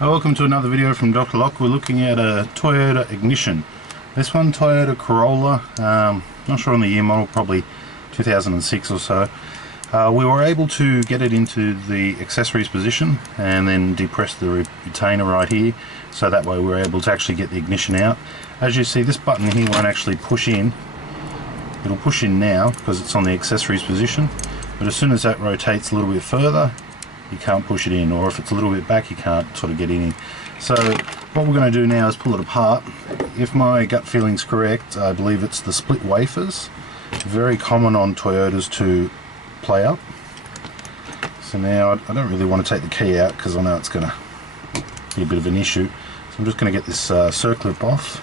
Welcome to another video from Dr. Lock. We're looking at a Toyota ignition. This one, Toyota Corolla, not sure on the year model, probably 2006 or so. We were able to get it into the accessories position and then depress the retainer right here, so that way we're able to actually get the ignition out. As you see, this button here won't actually push in. It'll push in now because it's on the accessories position, but as soon as that rotates a little bit further, you can't push it in, or if it's a little bit back, you can't sort of get in. So what we're going to do now is pull it apart. If my gut feeling's correct, I believe it's the split wafers. Very common on Toyotas to play up. So now I don't really want to take the key out because I know it's going to be a bit of an issue. So I'm just going to get this circlip off.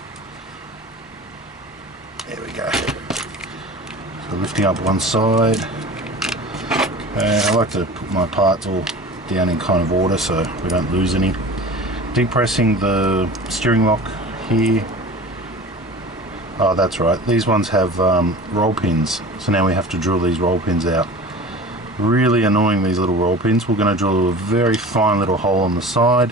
There we go. So lifting up one side. I like to put my parts all down in kind of order so we don't lose any. Depressing the steering lock here. Oh, that's right, these ones have roll pins, so now we have to drill these roll pins out. Really annoying, these little roll pins. We're going to drill a very fine little hole on the side,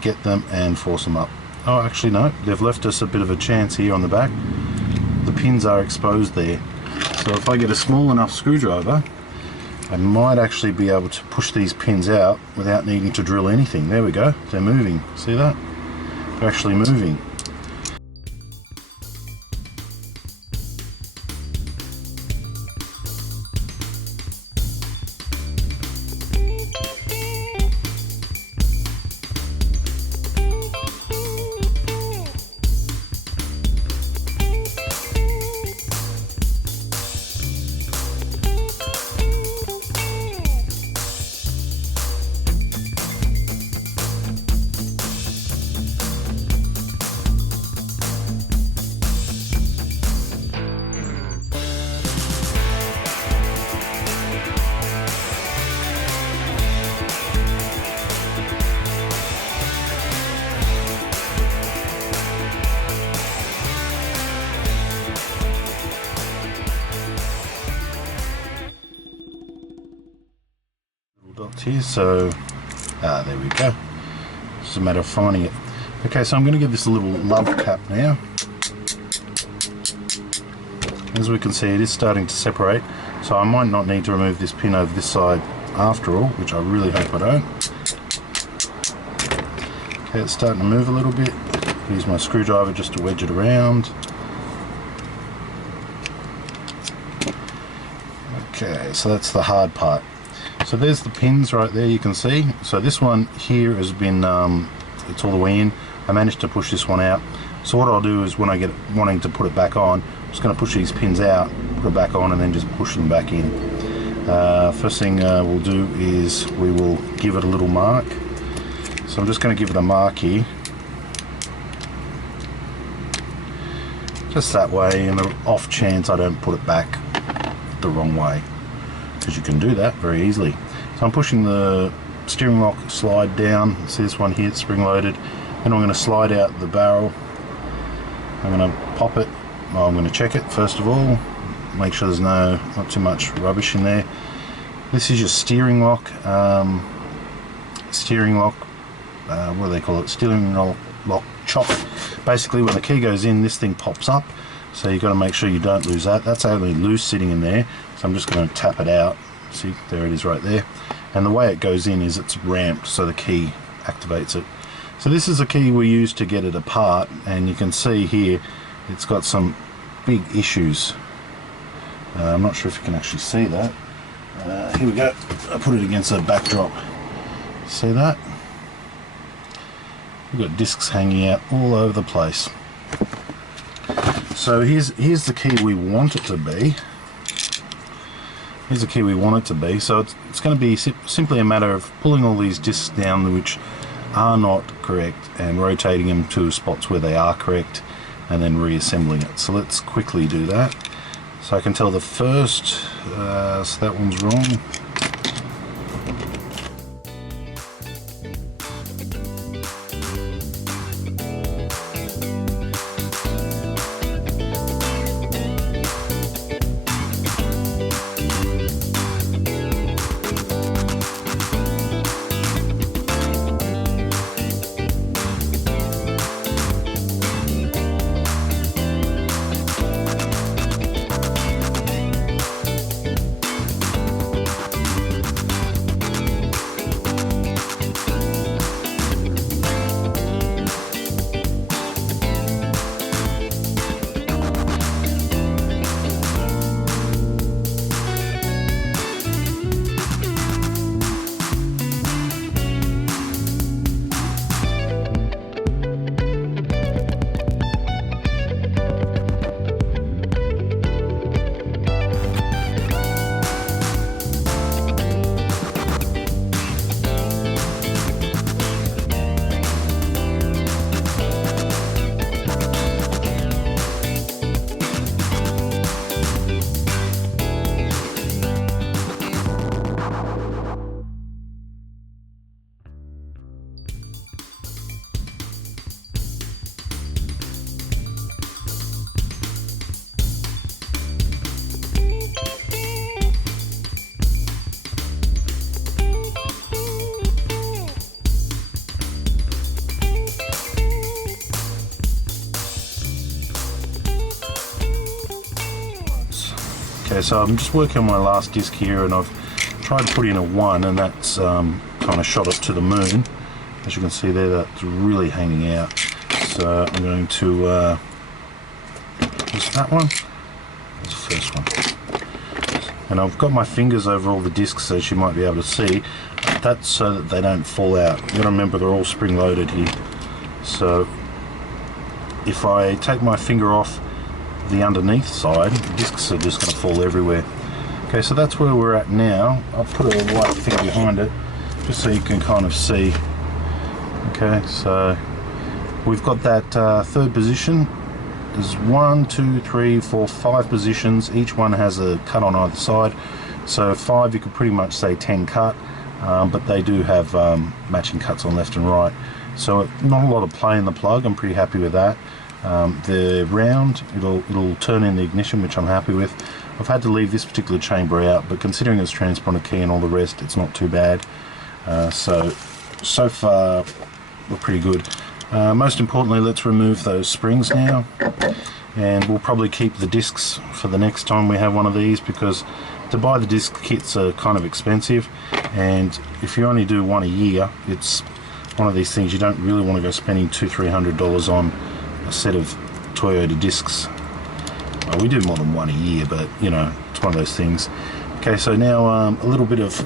get them and force them up. Oh, actually no, they've left us a bit of a chance here on the back. The pins are exposed there. So if I get a small enough screwdriver, I might actually be able to push these pins out without needing to drill anything. There we go, they're moving. See that? They're actually moving. Dots here, so there we go. It's just a matter of finding it. Okay, so I'm going to give this a little love tap now. As we can see, it is starting to separate, so I might not need to remove this pin over this side after all, which I really hope I don't. Okay, it's starting to move a little bit. Use my screwdriver just to wedge it around. Okay, so that's the hard part. So there's the pins right there, you can see. So this one here has been, it's all the way in. I managed to push this one out. So what I'll do is when I get wanting to put it back on, I'm just going to push these pins out, put it back on, and then just push them back in. First thing we'll do is we will give it a little mark. So I'm just going to give it a mark here. Just that way, in the off chance I don't put it back the wrong way, because you can do that very easily. So I'm pushing the steering lock slide down. See this one here, it's spring loaded. Then I'm going to slide out the barrel. I'm going to pop it. Well, I'm going to check it first of all, make sure there's not too much rubbish in there. This is your steering lock. What do they call it? Steering lock chop. Basically, when the key goes in, this thing pops up. So you've got to make sure you don't lose that. That's only loose sitting in there. So I'm just going to tap it out. See, there it is right there. And the way it goes in is it's ramped, so the key activates it. So this is the key we use to get it apart, and you can see here it's got some big issues. I'm not sure if you can actually see that. Here we go. I put it against a backdrop. See that? We've got discs hanging out all over the place. So here's the key we want it to be. Here's the key we want it to be. So it's going to be simply a matter of pulling all these discs down which are not correct and rotating them to spots where they are correct, and then reassembling it. So let's quickly do that. So I can tell the first, so that one's wrong. Okay, so I'm just working on my last disc here, and I've tried to put in a 1, and that's kind of shot it to the moon. As you can see there, that's really hanging out. So I'm going to use that one. That's the first one. And I've got my fingers over all the discs, as you might be able to see. That's so that they don't fall out. You've got to remember they're all spring loaded here. So if I take my finger off the underneath side, the discs are just going to fall everywhere. Okay, so that's where we're at now. I'll put a white thing behind it just so you can kind of see. Okay, so we've got that third position. There's 1, 2, 3, 4, 5 positions. Each one has a cut on either side. So 5, you could pretty much say 10 cut, but they do have matching cuts on left and right. So not a lot of play in the plug. I'm pretty happy with that. The round, it'll turn in the ignition, which I'm happy with. I've had to leave this particular chamber out, but considering it's transponder key and all the rest, it's not too bad. So far we're pretty good. Most importantly, let's remove those springs now, and we'll probably keep the discs for the next time we have one of these, because to buy the disc kits are kind of expensive, and if you only do one a year, it's one of these things you don't really want to go spending $200–300 on a set of Toyota discs. Well, we do more than one a year, but you know, it's one of those things. Okay, so now a little bit of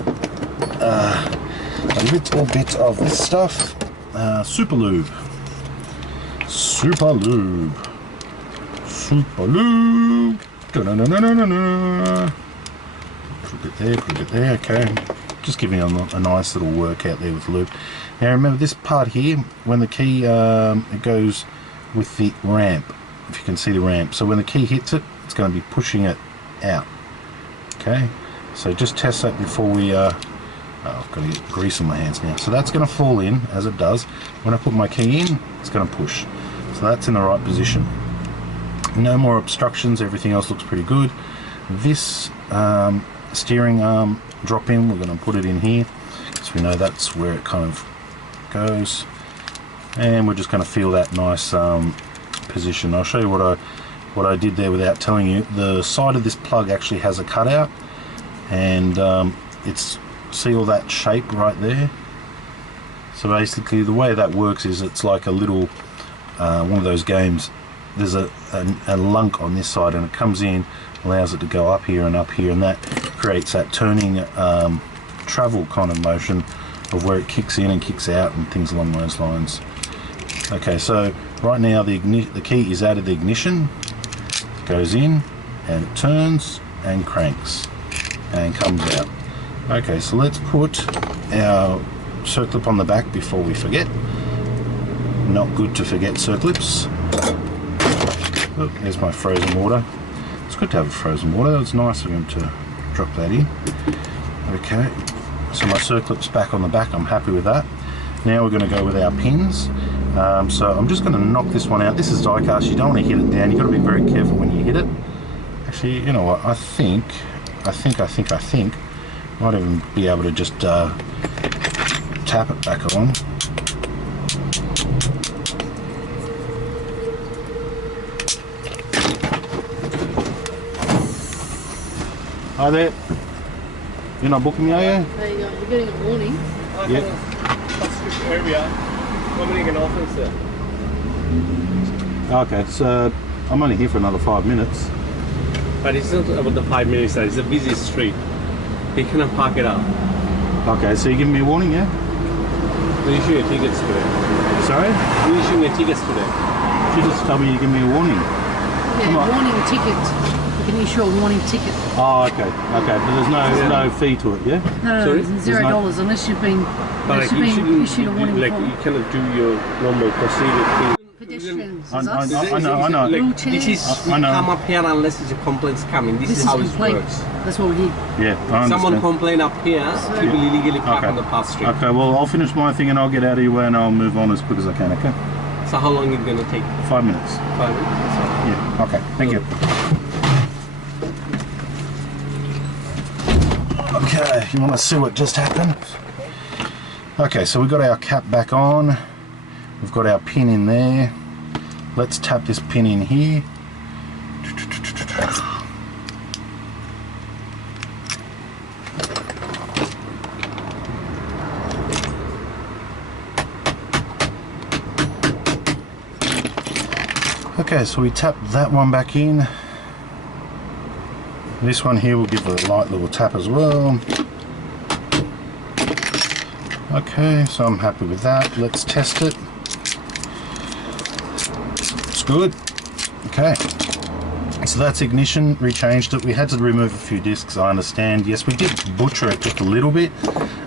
this stuff. Super lube. Super lube. Super lube. Da-na-na-na-na-na. Put it there, put it there. Okay, just giving a nice little workout there with lube. Now remember this part here, when the key it goes with the ramp, if you can see the ramp, so when the key hits it, it's going to be pushing it out. Okay, so just test that before we I've got to get grease on my hands now. So that's going to fall in as it does. When I put my key in, it's going to push. So that's in the right position. No more obstructions, everything else looks pretty good. This steering arm drop in, we're going to put it in here, so we know that's where it kind of goes. And we're just going to feel that nice position. I'll show you what I did there without telling you. The side of this plug actually has a cutout, and it's, see all that shape right there? So basically the way that works is it's like a little one of those games. There's a lunk on this side, and it comes in, allows it to go up here, and that creates that turning travel kind of motion of where it kicks in and kicks out and things along those lines. Okay, so right now the key is out of the ignition, goes in, and it turns and cranks and comes out. Okay, so let's put our circlip on the back before we forget. Not good to forget circlips. Oh, there's my frozen water. It's good to have a frozen water. It's nice of him to drop that in. Okay, so my circlip's back on the back. I'm happy with that. Now we're going to go with our pins. So I'm just going to knock this one out. This is die cast. You don't want to hit it down. You've got to be very careful when you hit it. Actually, you know what? I think might even be able to just tap it back on. Hi there. You're not booking me, are you? There you go. You're getting a warning. Yep. Area. How many can offer, sir? Okay, so I'm only here for another 5 minutes. But it's not about the 5 minutes, sir. It's a busy street. We cannot park it up. Okay, so you're giving me a warning, yeah? We're issuing your tickets today. Sorry? We're issuing your tickets today. You just told me you give me a warning. Yeah, warning ticket. You can issue a warning ticket. Oh, okay, okay, but there's no fee to it, yeah? No, Sorry? $0 unless you've been, issued a warning like, for you cannot do your normal procedure. pedestrians. I us. know. Like, this is, we I know. come up here unless it's a complaint's coming. This is how it complaint. works. That's what we did. Yeah, I understand. Someone complain up here, people illegally park Okay. on the path street. Okay, well, I'll finish my thing and I'll get out of your way and I'll move on as quick as I can, okay? So how long is it going to take? 5 minutes. 5 minutes? Yeah, okay, thank you. Okay, you want to see what just happened? Okay, so we've got our cap back on. We've got our pin in there. Let's tap this pin in here. Okay, so we tap that one back in. This one here will give a light little tap as well. Okay, so I'm happy with that. Let's test it. It's good. Okay, so that's ignition. Rechanged it. We had to remove a few discs, I understand. Yes, we did butcher it just a little bit,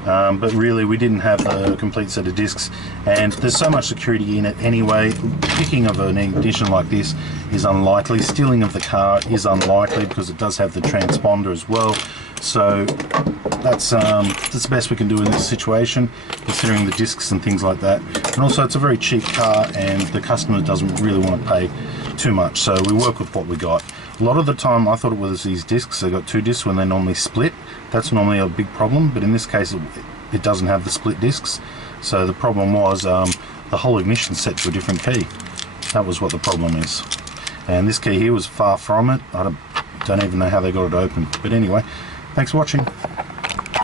but really we didn't have a complete set of discs, and there's so much security in it anyway. Picking of an ignition like this is unlikely. Stealing of the car is unlikely because it does have the transponder as well. So that's the best we can do in this situation, considering the discs and things like that. And also it's a very cheap car and the customer doesn't really want to pay too much, so we work with what we got. A lot of the time I thought it was these discs. They got two discs when they normally split. That's normally a big problem, but in this case it doesn't have the split discs. So the problem was the whole ignition set to a different key. That was what the problem is. And this key here was far from it. I don't even know how they got it open. But anyway, thanks for watching.